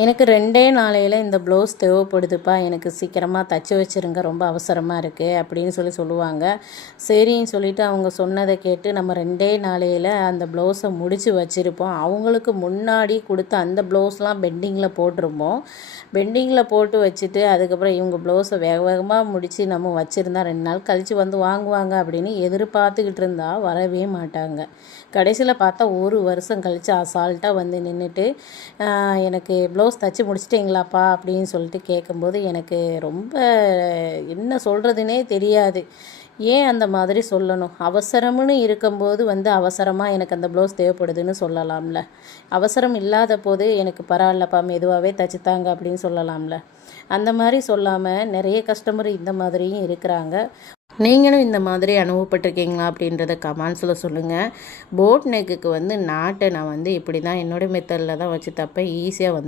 எனக்கு 2 நாளையில் இந்த ப்ளவுஸ் தேவைப்படுதுப்பா, எனக்கு சீக்கிரமாக தச்சு வச்சுருங்க, ரொம்ப அவசரமாக இருக்குது அப்படின்னு சொல்லுவாங்க. சரின்னு சொல்லிவிட்டு அவங்க சொன்னதை கேட்டு நம்ம 2 நாளையில் அந்த ப்ளவுஸை முடித்து வச்சுருப்போம். அவங்களுக்கு முன்னாடி கொடுத்த அந்த ப்ளவுஸ்லாம் பெண்டிங்கில் போட்டிருப்போம். பெண்டிங்கில் போட்டு வச்சுட்டு அதுக்கப்புறம் இவங்க ப்ளவுஸை வேக வேகமாக முடித்து நம்ம வச்சுருந்தா 2 நாள் கழித்து வந்து வாங்குவாங்க அப்படின்னு எதிர்பார்த்துக்கிட்டு இருந்தால் வரவே மாட்டாங்க. கடைசியில் பார்த்தா 1 வருஷம் கழித்து அசால்ட்டாக வந்து நின்றுட்டு எனக்கு ப்ளவுஸ் தைச்சி முடிச்சிட்டிங்களாப்பா அப்படின்னு சொல்லிட்டு கேட்கும்போது எனக்கு ரொம்ப என்ன சொல்கிறதுனே தெரியாது. ஏன் அந்த மாதிரி சொல்லணும்? அவசரம்னு இருக்கும்போது வந்து அவசரமாக எனக்கு அந்த ப்ளவுஸ் தேவைப்படுதுன்னு சொல்லலாம்ல. அவசரம் இல்லாத போது எனக்கு பரவாயில்லப்பா மெதுவாகவே தைச்சித்தாங்க அப்படின்னு சொல்லலாம்ல. அந்த மாதிரி சொல்லாமல் நிறைய கஸ்டமர் இந்த மாதிரியும் இருக்கிறாங்க. நீங்களும் இந்த மாதிரி அனுபவப்பட்டிருக்கீங்களா அப்படின்றத கமெண்ட்ஸில் சொல்லுங்கள். போட் நெக்குக்கு வந்து நாட்டை நான் வந்து இப்படி தான் என்னோடய மெத்தடில் தான் வச்சு தைப்பேன். ஈஸியாக வந்து